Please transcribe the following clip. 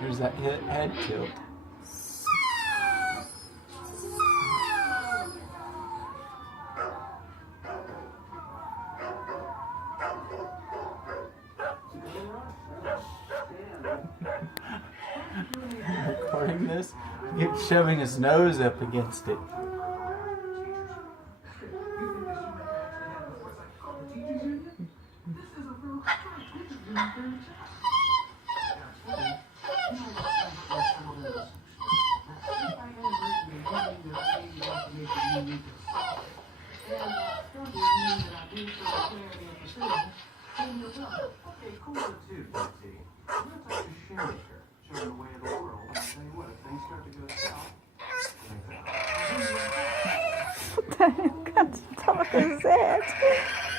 There's that head tilt. Recording this, he keeps shoving his nose up against it. What kind of talk is that?